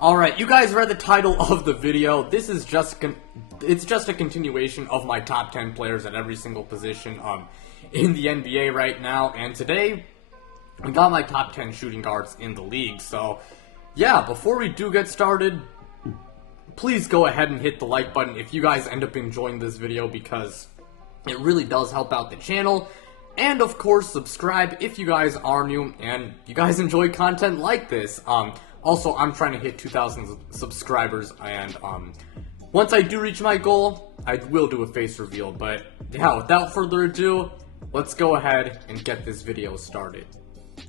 Alright, you guys read the title of the video. This is just a continuation of my top 10 players at every single position in the NBA right now. And today, I got my top 10 shooting guards in the league. So, yeah, before we do get started, please go ahead and hit the like button if you guys end up enjoying this video, because it really does help out the channel. And of course, subscribe if you guys are new and you guys enjoy content like this. Also, I'm trying to hit 2,000 subscribers, and once I do reach my goal, I will do a face reveal. But yeah, without further ado, let's go ahead and get this video started.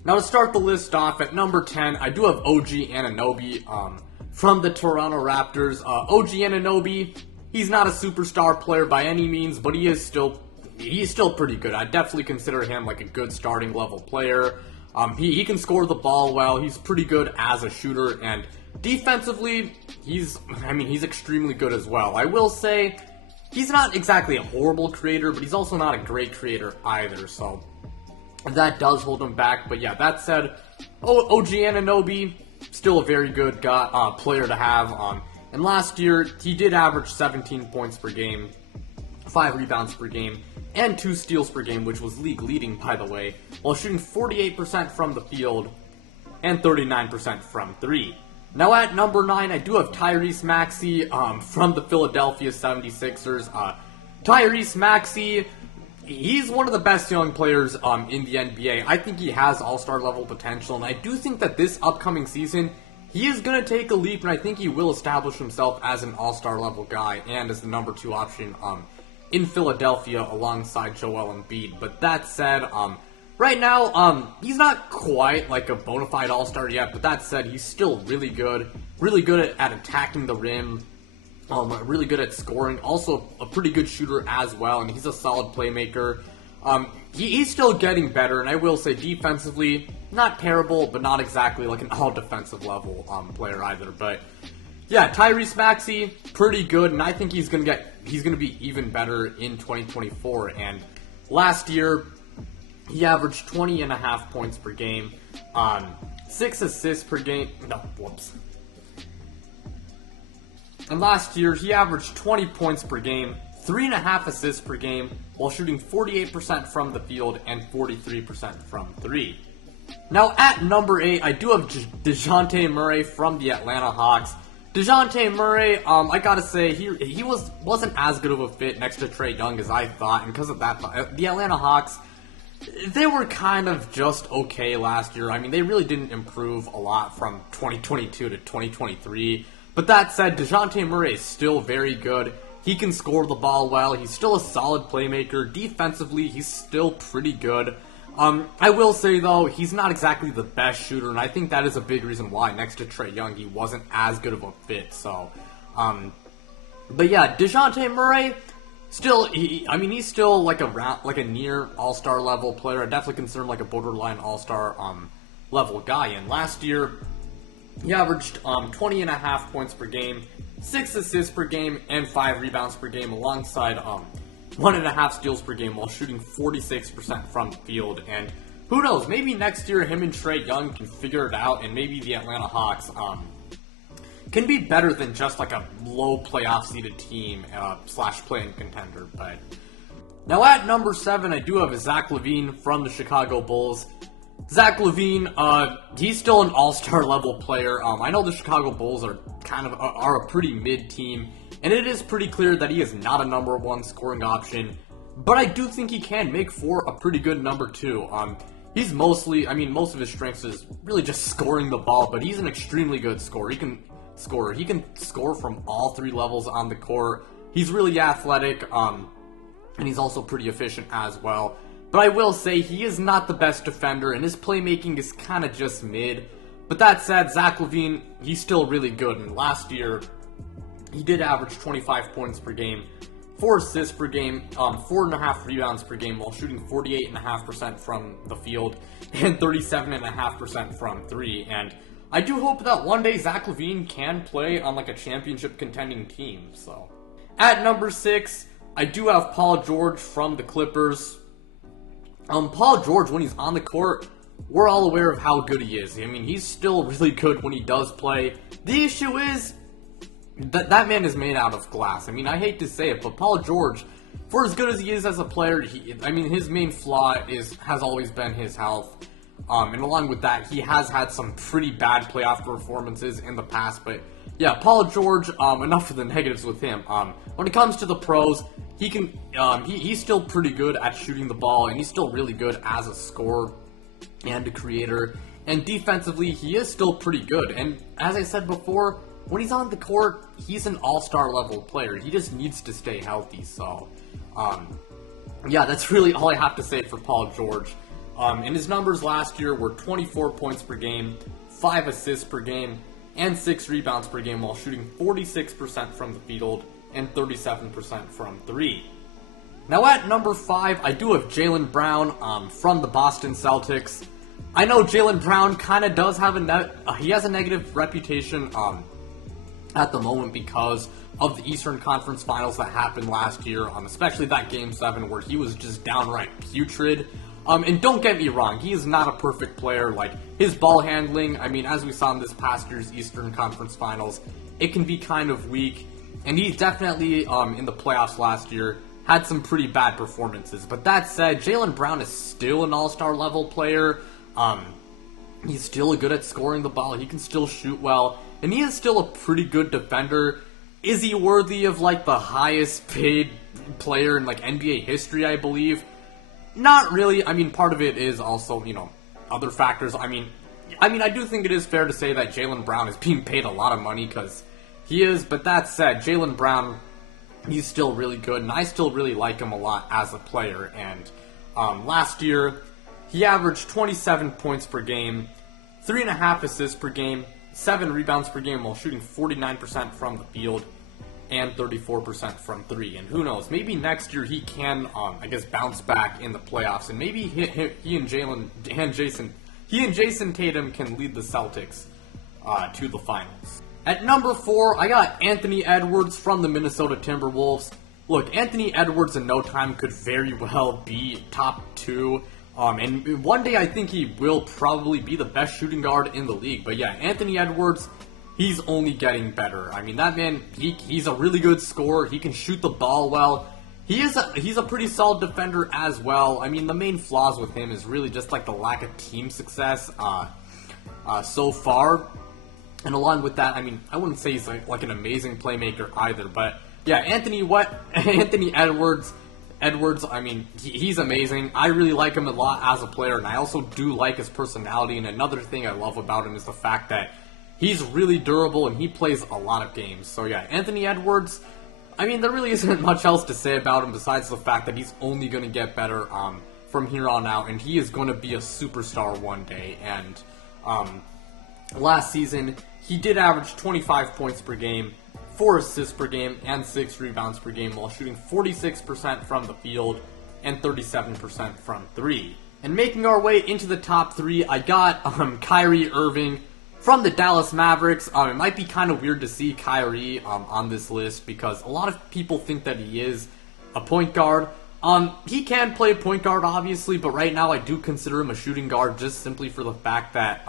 Now, to start the list off, at number 10, I do have OG Anobi from the Toronto Raptors. OG Anobi, he's not a superstar player by any means, but he's still pretty good. I definitely consider him like a good starting level player. He can score the ball well. He's pretty good as a shooter, and defensively, he's extremely good as well. I will say, he's not exactly a horrible creator, but he's also not a great creator either, so that does hold him back. But yeah, that said, OG Anobi, still a very good player to have. And last year, he did average 17 points per game, 5 rebounds per game, and 2 steals per game, which was league leading, by the way, while shooting 48% from the field and 39% from 3. Now at number 9, I do have Tyrese Maxiell from the Philadelphia 76ers. Tyrese Maxiell, he's one of the best young players in the NBA. I think he has all-star level potential, and I do think that this upcoming season, he is going to take a leap, and I think he will establish himself as an all-star level guy and as the number 2 option in Philadelphia alongside Joel Embiid. But that said, right now, he's not quite like a bona fide all-star yet, but that said, he's still really good at attacking the rim, really good at scoring, also a pretty good shooter as well, and he's a solid playmaker. He's still getting better, and I will say defensively, not terrible, but not exactly like an all-defensive level player either. But yeah, Tyrese Maxiell, pretty good, and I think he's gonna be even better in 2024. And last year, he averaged 20.5 points per game, 6 assists per game. And last year, he averaged 20 points per game, 3.5 assists per game, while shooting 48% from the field and 43% from 3. Now at number 8, I do have Dejounte Murray from the Atlanta Hawks. Dejounte Murray, I gotta say, he wasn't as good of a fit next to Trae Young as I thought, and because of that, the Atlanta Hawks, they were kind of just okay last year. I mean, they really didn't improve a lot from 2022 to 2023. But that said, Dejounte Murray is still very good. He can score the ball well. He's still a solid playmaker. Defensively, he's still pretty good. I will say, though, he's not exactly the best shooter, and I think that is a big reason why, next to Trae Young, he wasn't as good of a fit. So, but yeah, Dejounte Murray, still, he's still like a near all-star level player. I definitely consider him like a borderline all-star level guy. And last year, he averaged 20.5 points per game, 6 assists per game, and 5 rebounds per game, alongside 1.5 steals per game, while shooting 46% from the field. And who knows, maybe next year him and Trae Young can figure it out, and maybe the Atlanta Hawks can be better than just like a low playoff seeded team / play-in contender. But now at number 7, I do have Zach LaVine from the Chicago Bulls. Zach LaVine, he's still an all-star level player. I know the Chicago Bulls are a pretty mid team, and it is pretty clear that he is not a number 1 scoring option, but I do think he can make for a pretty good number 2. He's most of his strengths is really just scoring the ball, but he's an extremely good scorer. He can score from all 3 levels on the court. He's really athletic, and he's also pretty efficient as well. But I will say, he is not the best defender, and his playmaking is kind of just mid. But that said, Zach LaVine, he's still really good. And last year, he did average 25 points per game, 4 assists per game, 4.5 rebounds per game, while shooting 48.5% from the field and 37.5% from 3. And I do hope that one day Zach LaVine can play on like a championship contending team. So at number 6, I do have Paul George from the Clippers. Paul George, when he's on the court, we're all aware of how good he is. I mean, he's still really good when he does play. The issue is that man is made out of glass. I mean, I hate to say it, but Paul George, for as good as he is as a player, his main flaw has always been his health. And along with that, he has had some pretty bad playoff performances in the past. But yeah, Paul George, enough of the negatives with him. When it comes to the pros, he's still pretty good at shooting the ball, and he's still really good as a scorer and a creator. And defensively, he is still pretty good. And as I said before, when he's on the court, he's an all-star level player. He just needs to stay healthy. So, yeah, that's really all I have to say for Paul George. And his numbers last year were 24 points per game, 5 assists per game, and 6 rebounds per game while shooting 46% from the field and 37% from 3. Now at number 5, I do have Jaylen Brown from the Boston Celtics. I know Jaylen Brown kind of does have he has a negative reputation at the moment because of the Eastern Conference Finals that happened last year, especially that Game 7 where he was just downright putrid. And don't get me wrong, he is not a perfect player. Like, his ball handling, I mean, as we saw in this past year's Eastern Conference Finals, it can be kind of weak. And he definitely, in the playoffs last year, had some pretty bad performances. But that said, Jaylen Brown is still an all-star level player. He's still good at scoring the ball. He can still shoot well. And he is still a pretty good defender. Is he worthy of, like, the highest paid player in, like, NBA history, I believe? Not really. I mean, part of it is also, other factors. I mean, I do think it is fair to say that Jaylen Brown is being paid a lot of money because he is. But that said, Jaylen Brown, he's still really good, and I still really like him a lot as a player. And last year, he averaged 27 points per game, 3.5 assists per game, 7 rebounds per game while shooting 49% from the field and 34% from 3. And who knows, maybe next year he can, bounce back in the playoffs, and maybe he and Jason Tatum can lead the Celtics to the finals. At number 4, I got Anthony Edwards from the Minnesota Timberwolves. Look, Anthony Edwards in no time could very well be top 2. And one day I think he will probably be the best shooting guard in the league. But yeah, Anthony Edwards, he's only getting better. I mean, that man, he's a really good scorer. He can shoot the ball well. He's a pretty solid defender as well. I mean, the main flaws with him is really just like the lack of team success so far. And along with that, I mean, I wouldn't say he's like an amazing playmaker either. But yeah, Anthony Edwards, I mean, he's amazing. I really like him a lot as a player, and I also do like his personality. And another thing I love about him is the fact that he's really durable and he plays a lot of games. So yeah, Anthony Edwards, I mean, there really isn't much else to say about him besides the fact that he's only going to get better from here on out, and he is going to be a superstar one day. And last season, he did average 25 points per game, 4 assists per game, and 6 rebounds per game while shooting 46% from the field and 37% from 3. And making our way into the top 3, I got Kyrie Irving from the Dallas Mavericks. It might be kind of weird to see Kyrie on this list because a lot of people think that he is a point guard. He can play point guard, obviously, but right now I do consider him a shooting guard just simply for the fact that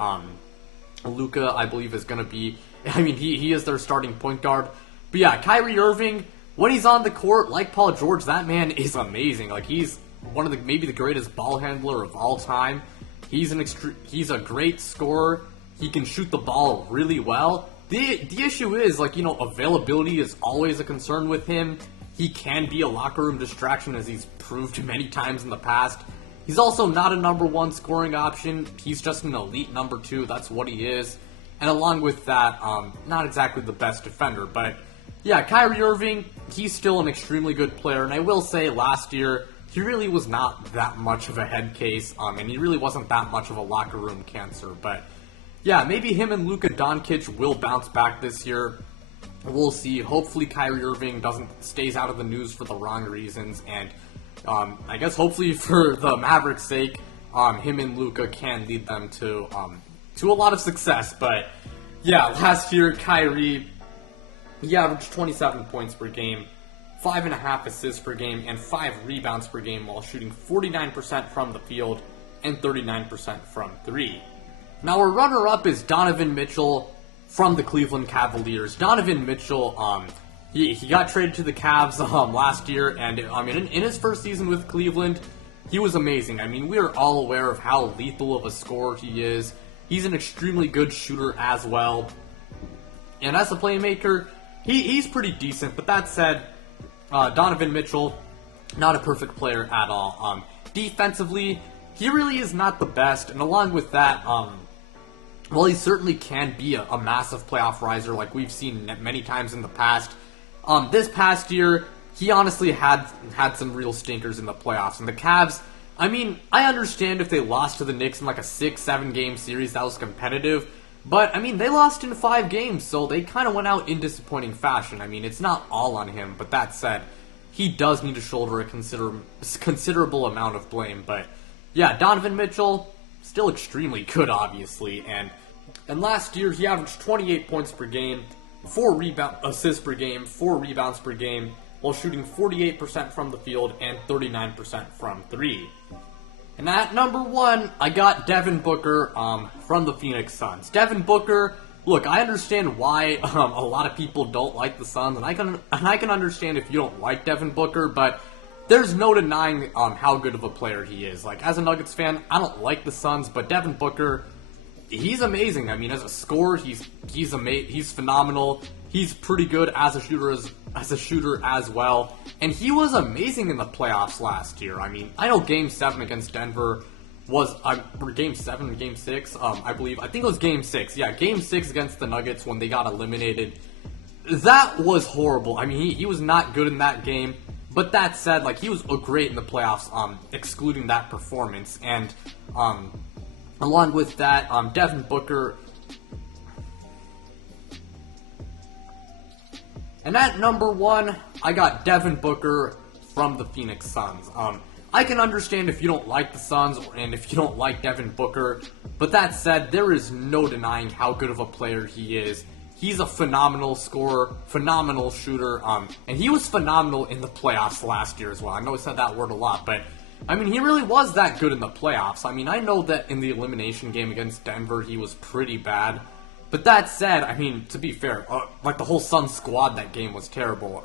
Luka, I believe, is going to be... I mean, he is their starting point guard. But yeah, Kyrie Irving, when he's on the court, like Paul George, that man is amazing. Like, he's maybe the greatest ball handler of all time. He's a great scorer. He can shoot the ball really well. The issue is, availability is always a concern with him. He can be a locker room distraction, as he's proved many times in the past. He's also not a number 1 scoring option. He's just an elite number 2. That's what he is. And along with that, not exactly the best defender. But yeah, Kyrie Irving, he's still an extremely good player. And I will say, last year, he really was not that much of a head case. And he really wasn't that much of a locker room cancer. But yeah, maybe him and Luka Doncic will bounce back this year. We'll see. Hopefully Kyrie Irving stays out of the news for the wrong reasons. And I guess hopefully for the Mavericks' sake, him and Luka can lead them to a lot of success. But yeah, last year Kyrie, he averaged 27 points per game, 5.5 assists per game, and 5 rebounds per game while shooting 49% from the field and 39% from 3. Now, our runner-up is Donovan Mitchell from the Cleveland Cavaliers. Donovan Mitchell, he got traded to the Cavs last year, and in his first season with Cleveland, he was amazing. I mean, we are all aware of how lethal of a scorer he is. He's an extremely good shooter as well. And as a playmaker, he's pretty decent. But that said, Donovan Mitchell, not a perfect player at all. Defensively, he really is not the best. And along with that, well, he certainly can be a massive playoff riser like we've seen many times in the past. This past year, he honestly had some real stinkers in the playoffs. And the Cavs, I mean, I understand if they lost to the Knicks in like a 6-7 game series that was competitive. But, I mean, they lost in 5 games, so they kind of went out in disappointing fashion. I mean, it's not all on him, but that said, he does need to shoulder a considerable amount of blame. But, yeah, Donovan Mitchell, still extremely good, obviously. And last year, he averaged 28 points per game, 4 assists per game, 4 rebounds per game, while shooting 48% from the field and 39% from 3. And at number 1, I got Devin Booker from the Phoenix Suns. Devin Booker, look, I understand why a lot of people don't like the Suns, and I can understand if you don't like Devin Booker, but there's no denying how good of a player he is. Like, as a Nuggets fan, I don't like the Suns, but Devin Booker, he's amazing. I mean, as a scorer, he's phenomenal. He's pretty good as a shooter as well. And he was amazing in the playoffs last year. I mean, I know Game 7 against Denver was Game 7, Game 6, I believe. I think it was Game 6. Yeah, Game 6 against the Nuggets when they got eliminated. That was horrible. I mean, he was not good in that game. But that said, like, he was great in the playoffs, excluding that performance. And along with that, Devin Booker. And at number 1, I got Devin Booker from the Phoenix Suns. I can understand if you don't like the Suns and if you don't like Devin Booker, but that said, there is no denying how good of a player he is. He's a phenomenal scorer, phenomenal shooter, and he was phenomenal in the playoffs last year as well. I know I said that word a lot, but I mean, he really was that good in the playoffs. I mean, I know that in the elimination game against Denver, he was pretty bad. But that said, I mean, to be fair, like the whole Suns squad that game was terrible.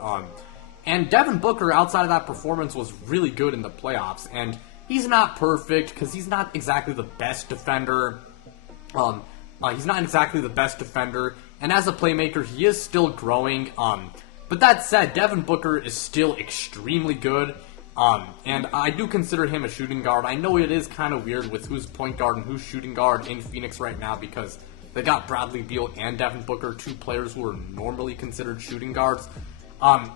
And Devin Booker, outside of that performance, was really good in the playoffs. And he's not perfect because he's not exactly the best defender. And as a playmaker, he is still growing. But that said, Devin Booker is still extremely good. And I do consider him a shooting guard. I know it is kind of weird with who's point guard and who's shooting guard in Phoenix right now because they got Bradley Beal and Devin Booker, 2 players who are normally considered shooting guards.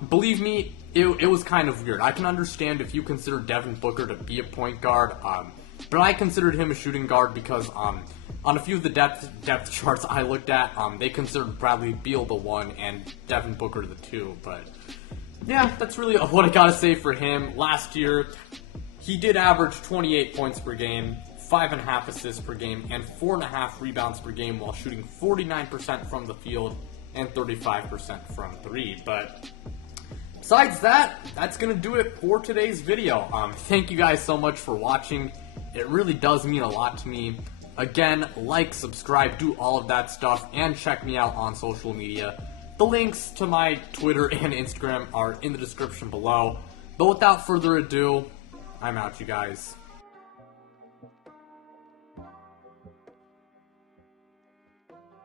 Believe me, it was kind of weird. I can understand if you consider Devin Booker to be a point guard, but I considered him a shooting guard because on a few of the depth charts I looked at, they considered Bradley Beal the 1 and Devin Booker the 2. But yeah, that's really what I gotta say for him. Last year, he did average 28 points per game, 5.5 assists per game, and 4.5 rebounds per game while shooting 49% from the field and 35% from 3. But besides that, that's going to do it for today's video. Thank you guys so much for watching. It really does mean a lot to me. Again, like, subscribe, do all of that stuff, and check me out on social media. The links to my Twitter and Instagram are in the description below. But without further ado, I'm out, you guys.